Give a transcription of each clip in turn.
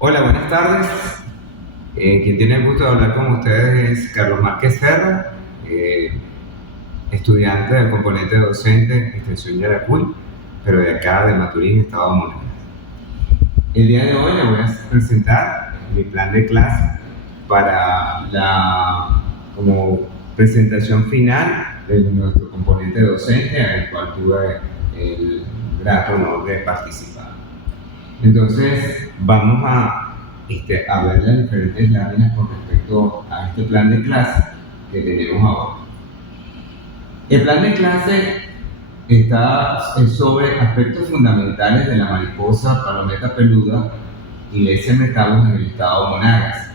Hola, buenas tardes. Quien tiene el gusto de hablar con ustedes es Carlos Márquez Serra, eh, estudiante del componente docente Extensión Yaracuy, pero de acá de Maturín, Estado Monagas. El día de hoy le voy a presentar mi plan de clase para la como presentación final de nuestro componente docente, al cual tuve el grato honor de participar. Entonces, vamos a ver las diferentes láminas con respecto a este plan de clase que tenemos ahora. El plan de clase está sobre aspectos fundamentales de la mariposa palometa peluda Ilesia metallus en el estado Monagas.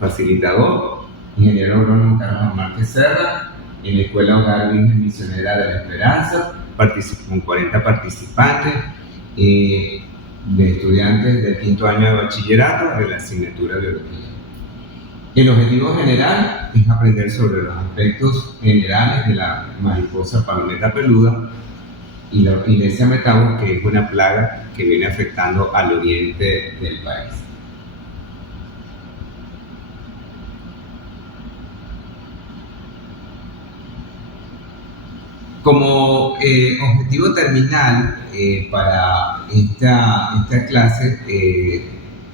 Facilitador, ingeniero agrónomo Carlos Márquez Serra, en la Escuela Hogar Virgen Misionera de la Esperanza, con 40 participantes. De estudiantes del quinto año de bachillerato de la asignatura de biología. El objetivo general es aprender sobre los aspectos generales de la mariposa palometa peluda y la Ilesia metallus, que es una plaga que viene afectando al oriente del país. Como objetivo terminal para esta clase,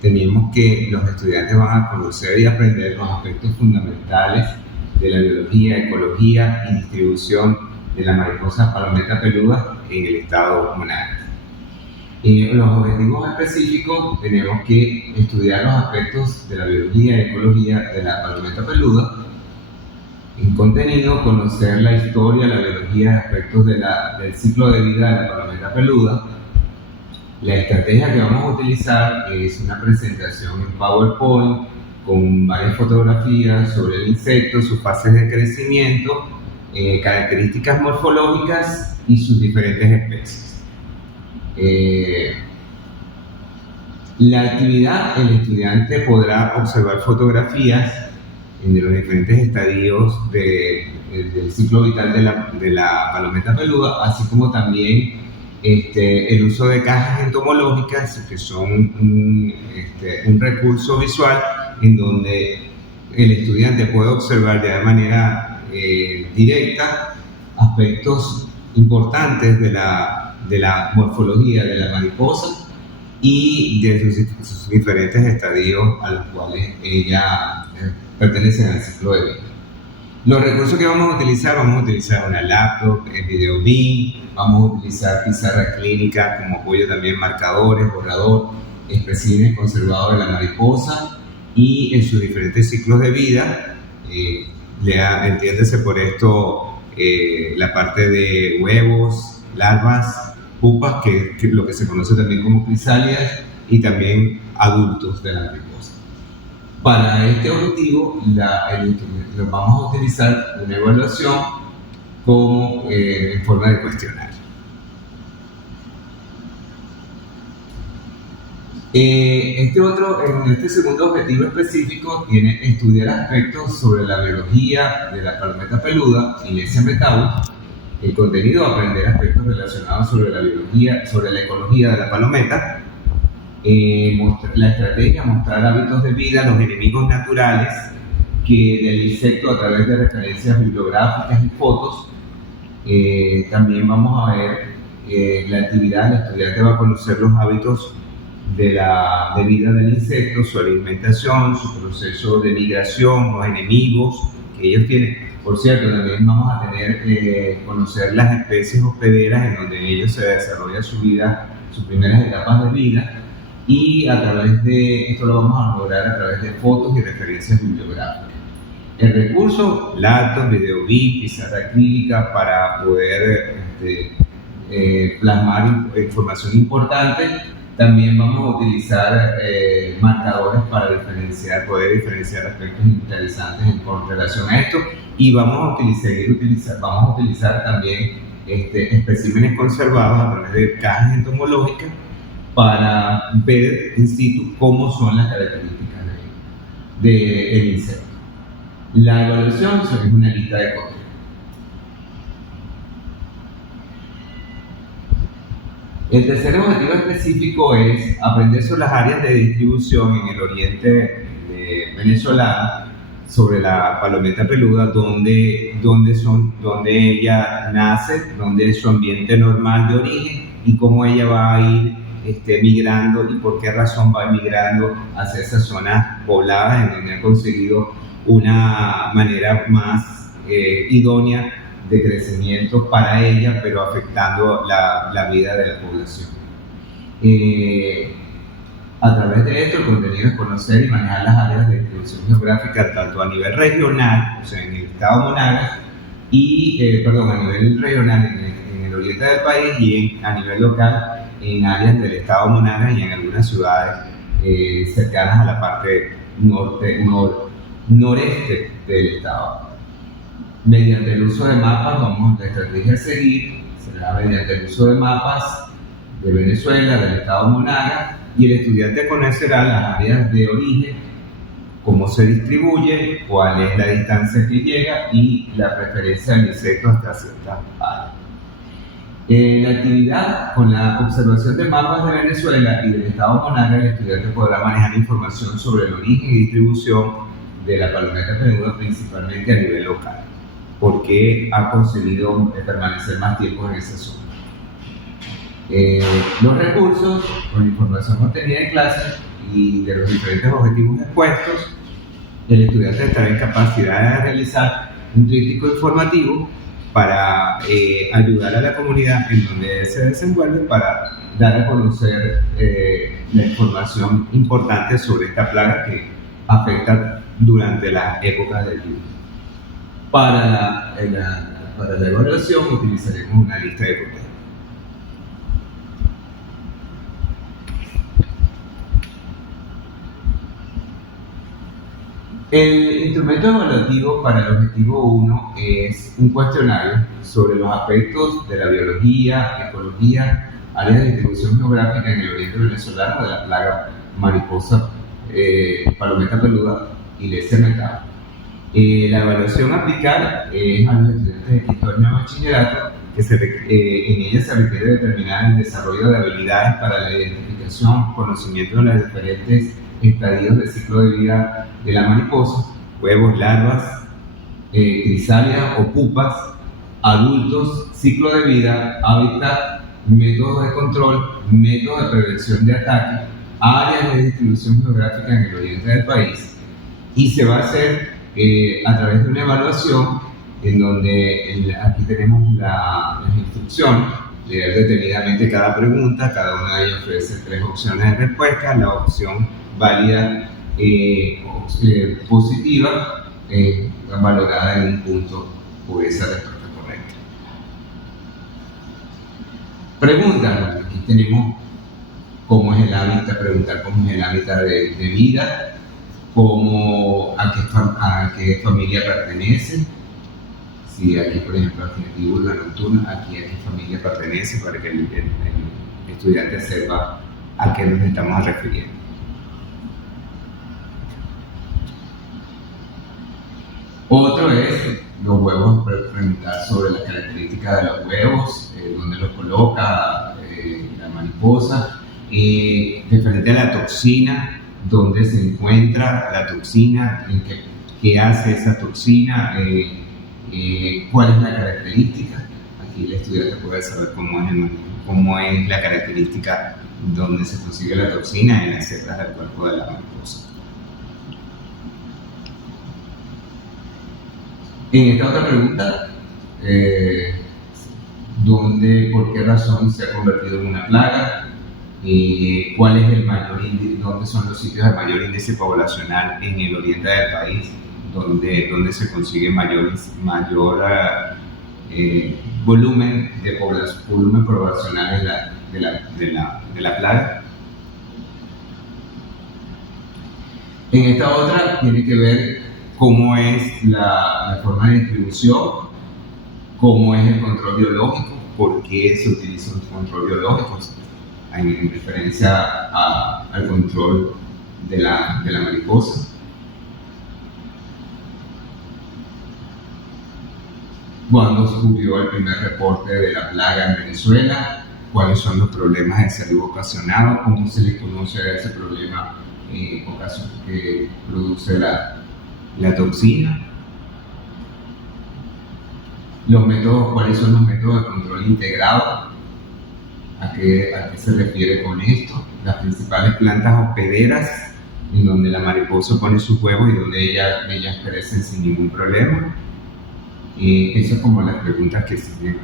tenemos que los estudiantes van a conocer y aprender los aspectos fundamentales de la biología, ecología y distribución de la mariposa palometa peluda en el estado Monagas. Los objetivos específicos, tenemos que estudiar los aspectos de la biología y ecología de la palometa peluda. En contenido, conocer la historia, la biología, aspectos del ciclo de vida de la palometa peluda. La estrategia que vamos a utilizar es una presentación en PowerPoint con varias fotografías sobre el insecto, sus fases de crecimiento, características morfológicas y sus diferentes especies. La actividad, el estudiante podrá observar fotografías de los diferentes estadios del ciclo vital de la palometa peluda, así como también el uso de cajas entomológicas, que son un recurso visual en donde el estudiante puede observar de manera directa aspectos importantes de la morfología de la mariposa y de sus diferentes estadios a los cuales ella pertenecen al ciclo de vida. Los recursos que vamos a utilizar una laptop, video BIM, vamos a utilizar pizarra clínica como apoyo, también marcadores, borrador, especímenes conservados de la mariposa y en sus diferentes ciclos de vida. Entiéndese por esto la parte de huevos, larvas, pupas, que es lo que se conoce también como crisálidas, y también adultos de la mariposa. Para este objetivo, vamos a utilizar una evaluación como en forma de cuestionario. Este segundo objetivo específico tiene estudiar aspectos sobre la biología de la palometa peluda, Ilesia metallus. El contenido, aprender aspectos relacionados sobre la biología, sobre la ecología de la palometa. La estrategia, mostrar hábitos de vida, los enemigos naturales del insecto a través de referencias bibliográficas y fotos. También vamos a ver la actividad, el estudiante va a conocer los hábitos de vida del insecto, su alimentación, su proceso de migración, los enemigos que ellos tienen. Por cierto, también vamos a conocer las especies hospederas en donde ellos se desarrolla su vida, sus primeras etapas de vida. Y a través de esto lo vamos a lograr a través de fotos y referencias bibliográficas. El recurso, laptop, video BIM, pizarra acrílica para poder plasmar información importante. También vamos a utilizar marcadores para poder diferenciar aspectos interesantes con relación a esto. Y vamos a utilizar también especímenes conservados a través de cajas entomológicas para ver in situ cómo son las características del insecto. La evaluación es una lista de cosas. El tercer objetivo específico es aprender sobre las áreas de distribución en el oriente venezolano, sobre la palometa peluda, donde ella nace, donde es su ambiente normal de origen y cómo ella va a ir migrando y por qué razón va migrando hacia esas zonas pobladas en donde ha conseguido una manera más idónea de crecimiento para ella, pero afectando la vida de la población. A través de esto, el contenido es conocer y manejar las áreas de distribución geográfica tanto a nivel regional, o sea, en el estado Monagas, a nivel regional en el oriente del país y a nivel local en áreas del estado Monagas y en algunas ciudades cercanas a la parte noreste del estado. Mediante el uso de mapas, la estrategia a seguir será mediante el uso de mapas de Venezuela, del estado Monagas, y el estudiante conocerá las áreas de origen, cómo se distribuye, cuál es la distancia que llega y la preferencia del insecto hasta ciertas áreas. La actividad con la observación de mapas de Venezuela y del estado Monagas, el estudiante podrá manejar información sobre el origen y distribución de la palometa peluda, principalmente a nivel local, porque ha conseguido permanecer más tiempo en esa zona. Los recursos con información obtenida en clase y de los diferentes objetivos expuestos, el estudiante estará en capacidad de realizar un tríptico informativo para ayudar a la comunidad en donde se desenvuelve para dar a conocer la información importante sobre esta plaga que afecta durante las épocas del lluvia. Para la evaluación utilizaremos una lista de contenido. El instrumento evaluativo para el objetivo 1 es un cuestionario sobre los aspectos de la biología, ecología, áreas de distribución geográfica en el oriente venezolano de la plaga mariposa palometa peluda Ilesia mercado. La evaluación aplicada es a los estudiantes de quinto año de bachillerato, que en ella se requiere determinar el desarrollo de habilidades para la identificación, conocimiento de los diferentes estadios del ciclo de vida de la mariposa, huevos, larvas, crisálidas o pupas, adultos, ciclo de vida, hábitat, métodos de control, métodos de prevención de ataque, áreas de distribución geográfica en el oriente del país, y se va a hacer a través de una evaluación en donde aquí tenemos las instrucciones, leer detenidamente cada pregunta, cada una de ellas ofrece 3 opciones de respuesta, la opción válida positiva valorada en un punto por esa respuesta correcta. Pregunta, aquí tenemos cómo es el hábitat, preguntar cómo es el hábitat de vida, a qué familia pertenece. Si aquí, por ejemplo, la nocturna, aquí a qué familia pertenece, para que el estudiante sepa a qué nos estamos refiriendo. Otro es los huevos, preguntar sobre las características de los huevos, dónde los coloca la mariposa, referente a la toxina, dónde se encuentra la toxina, qué hace esa toxina, cuál es la característica. Aquí el estudiante puede saber cómo es la característica donde se consigue la toxina en las células del cuerpo de la mariposa. En esta otra pregunta, ¿por qué razón se ha convertido en una plaga? ¿Cuál es el mayor índice? ¿Dónde son los sitios de mayor índice poblacional en el oriente del país? Donde se consigue mayor volumen poblacional de la plaga. En esta otra tiene que ver cómo es la forma de distribución, cómo es el control biológico, por qué se utiliza un control biológico en referencia al control de la mariposa. Cuando ocurrió el primer reporte de la plaga en Venezuela, cuáles son los problemas de salud ocasionados, cómo se le conoce a ese problema que produce la toxina, cuáles son los métodos de control integrado, a qué se refiere con esto, las principales plantas hospederas en donde la mariposa pone sus huevos y donde ellas crecen sin ningún problema. Esas son como las preguntas que siguen.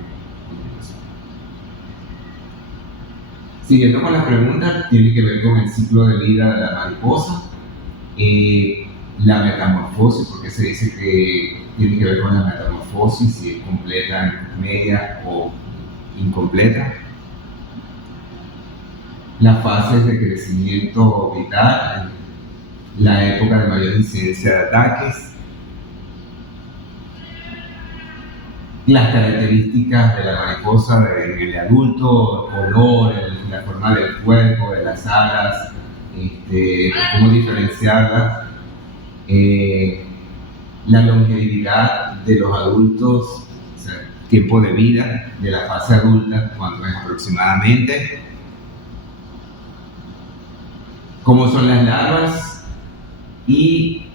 Siguiendo con las preguntas, tiene que ver con el ciclo de vida de la mariposa, la metamorfosis, porque se dice que tiene que ver con la metamorfosis, si es completa, media o incompleta. Las fases de crecimiento vital, la época de mayor incidencia de ataques, las características de la mariposa en el adulto, el color, la forma del cuerpo, de las alas, cómo diferenciarlas, la longevidad de los adultos, o sea, tiempo de vida de la fase adulta, cuánto es aproximadamente, cómo son las larvas y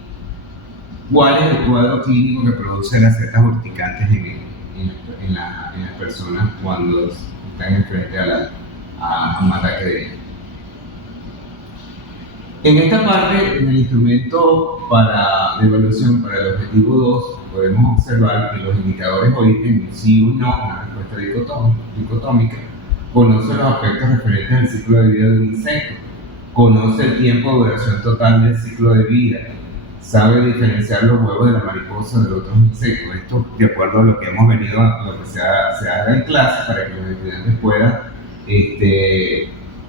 cuál es el cuadro clínico que produce las setas urticantes en las personas cuando están enfrente a un ataque de ellas. En esta parte, en el instrumento de evaluación para el objetivo 2, podemos observar que los indicadores origen sí o no, una respuesta dicotómica, conoce los aspectos referentes al ciclo de vida de un insecto, conoce el tiempo de duración total del ciclo de vida, sabe diferenciar los huevos de la mariposa de otros insectos. Esto de acuerdo a lo que hemos venido, a lo que se haga en clase, para que los estudiantes puedan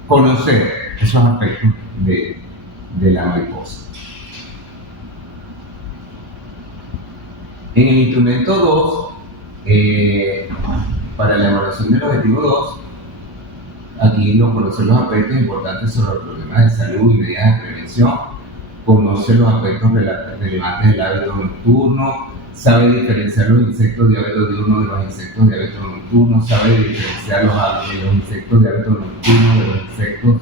conocer esos aspectos de la mariposa. En el instrumento 2, para la evaluación del objetivo 2, aquí nos conoce los aspectos importantes sobre los problemas de salud y medidas de prevención, conoce los aspectos relevantes del hábito nocturno, sabe diferenciar los insectos de hábito diurno de los insectos de hábito nocturno, sabe diferenciar los insectos de hábito nocturno de los insectos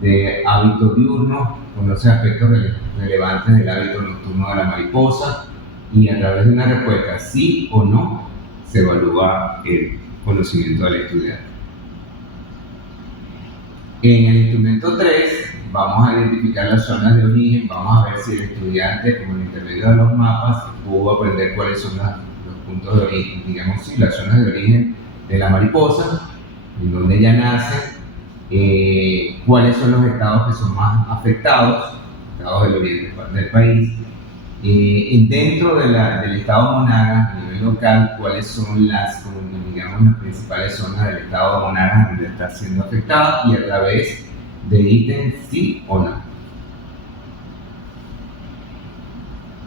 de hábito diurno, conoce aspectos relevantes del hábito nocturno de la mariposa, y a través de una respuesta sí o no se evalúa el conocimiento del estudiante. En el instrumento 3 vamos a identificar las zonas de origen, vamos a ver si el estudiante, como en intermedio de los mapas, pudo aprender cuáles son los puntos de origen, digamos sí, las zonas de origen de la mariposa, en donde ella nace, cuáles son los estados que son más afectados, estados del oriente del país, dentro del estado Monagas, a nivel local, cuáles son las principales zonas del estado de Monagas donde está siendo afectada, y a través de ítems sí o no.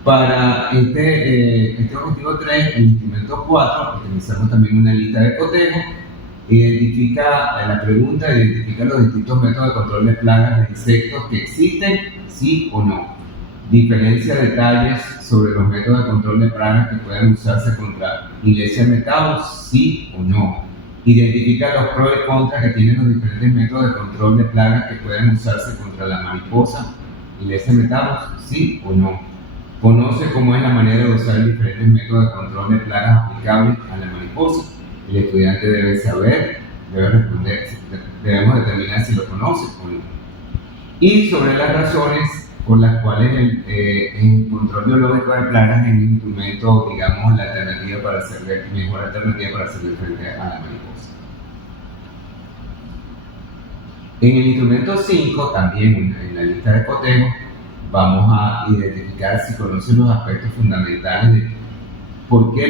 Para este objetivo 3, el instrumento 4, utilizamos también una lista de cotejo. Identifica los distintos métodos de control de plagas de insectos que existen, sí o no. Diferencia detalles sobre los métodos de control de plagas que pueden usarse contra Ilesia metavus, sí o no. Identifica los pros y contras que tienen los diferentes métodos de control de plagas que pueden usarse contra la mariposa Ilesia metavus, sí o no. Conoce cómo es la manera de usar diferentes métodos de control de plagas aplicables a la mariposa. El estudiante debe saber, debe responder, debemos determinar si lo conoce o no. Y sobre las razones por las cuales el control biológico de plagas es un instrumento, digamos, la alternativa para mejor alternativa para hacerle frente a la mariposa. En el instrumento 5, también en la lista de cotejo, vamos a identificar si conocen los aspectos fundamentales de por qué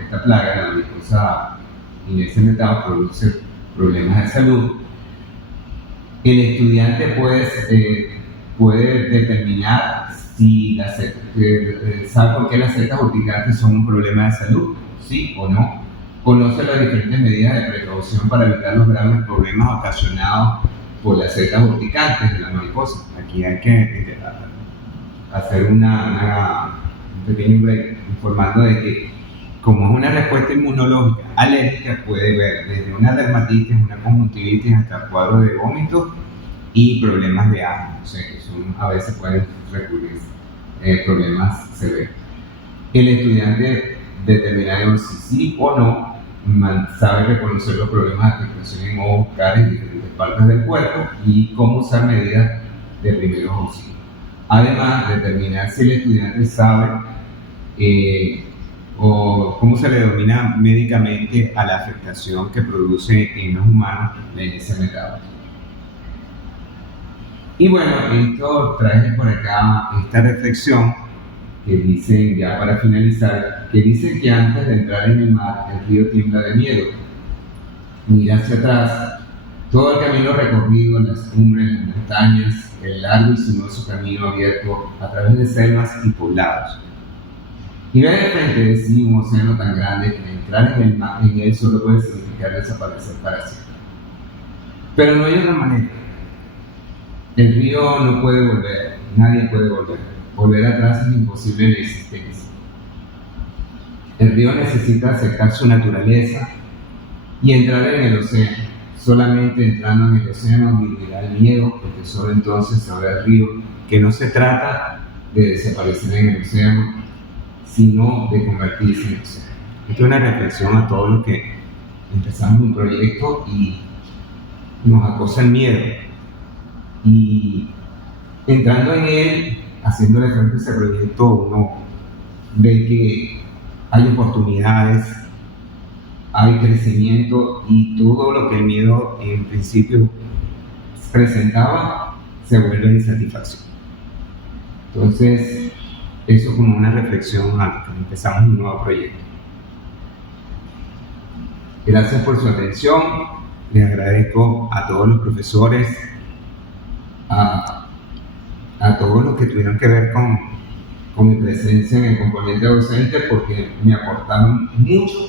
esta plaga, la mariposa Ilesia metavus, produce problemas de salud. El estudiante puede determinar si sabe por qué las setas urticantes son un problema de salud, sí o no. Conoce las diferentes medidas de precaución para evitar los graves problemas ocasionados por las setas urticantes de la mariposa. Aquí hay que hacer un pequeño break informando de que como es una respuesta inmunológica alérgica, puede ver desde una dermatitis, una conjuntivitis, hasta cuadros de vómito y problemas de asma. O sea, que a veces pueden recurrir problemas severos. El estudiante determinará si sí o no sabe reconocer los problemas de afectación en ojos, caras y diferentes partes del cuerpo y cómo usar medidas de primeros auxilios. Además, determinar si el estudiante sabe o cómo se le denomina médicamente a la afectación que produce en los humanos la inercia metabólica. Y bueno, esto trae por acá esta reflexión que dice, ya para finalizar, que dice que antes de entrar en el mar, el río tiembla de miedo. Mira hacia atrás, todo el camino recorrido en las cumbres, en las montañas, el largo y sinuoso camino abierto a través de selvas y poblados. Y ve de frente de sí un océano tan grande que entrar en él solo puede significar desaparecer para siempre. Pero no hay otra manera. El río no puede volver, nadie puede volver. Volver atrás es imposible en la existencia. El río necesita aceptar su naturaleza y entrar en el océano. Solamente entrando en el océano vivirá el miedo, porque solo entonces sabrá el río que no se trata de desaparecer en el océano, sino de convertirse en océano. Esto es una reflexión a todos los que empezamos un proyecto y nos acosa el miedo. Y entrando en él, haciéndole frente a ese proyecto, uno ve que hay oportunidades, hay crecimiento y todo lo que el miedo en principio presentaba se vuelve insatisfacción. Entonces, eso como una reflexión a que empezamos un nuevo proyecto. Gracias por su atención. Les agradezco a todos los profesores, a todos los que tuvieron que ver con mi presencia en el componente docente, porque me aportaron mucho.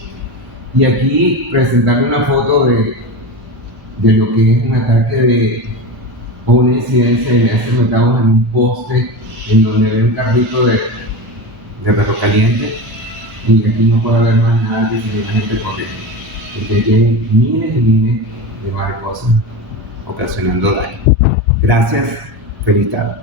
Y aquí presentarle una foto de lo que es un ataque o una incidencia de inercia metabólica en un poste en donde ve un carrito de perro caliente, y aquí no puede haber más nada que si la gente corriendo, porque hay miles y miles de mariposas ocasionando daño. Gracias, feliz tarde.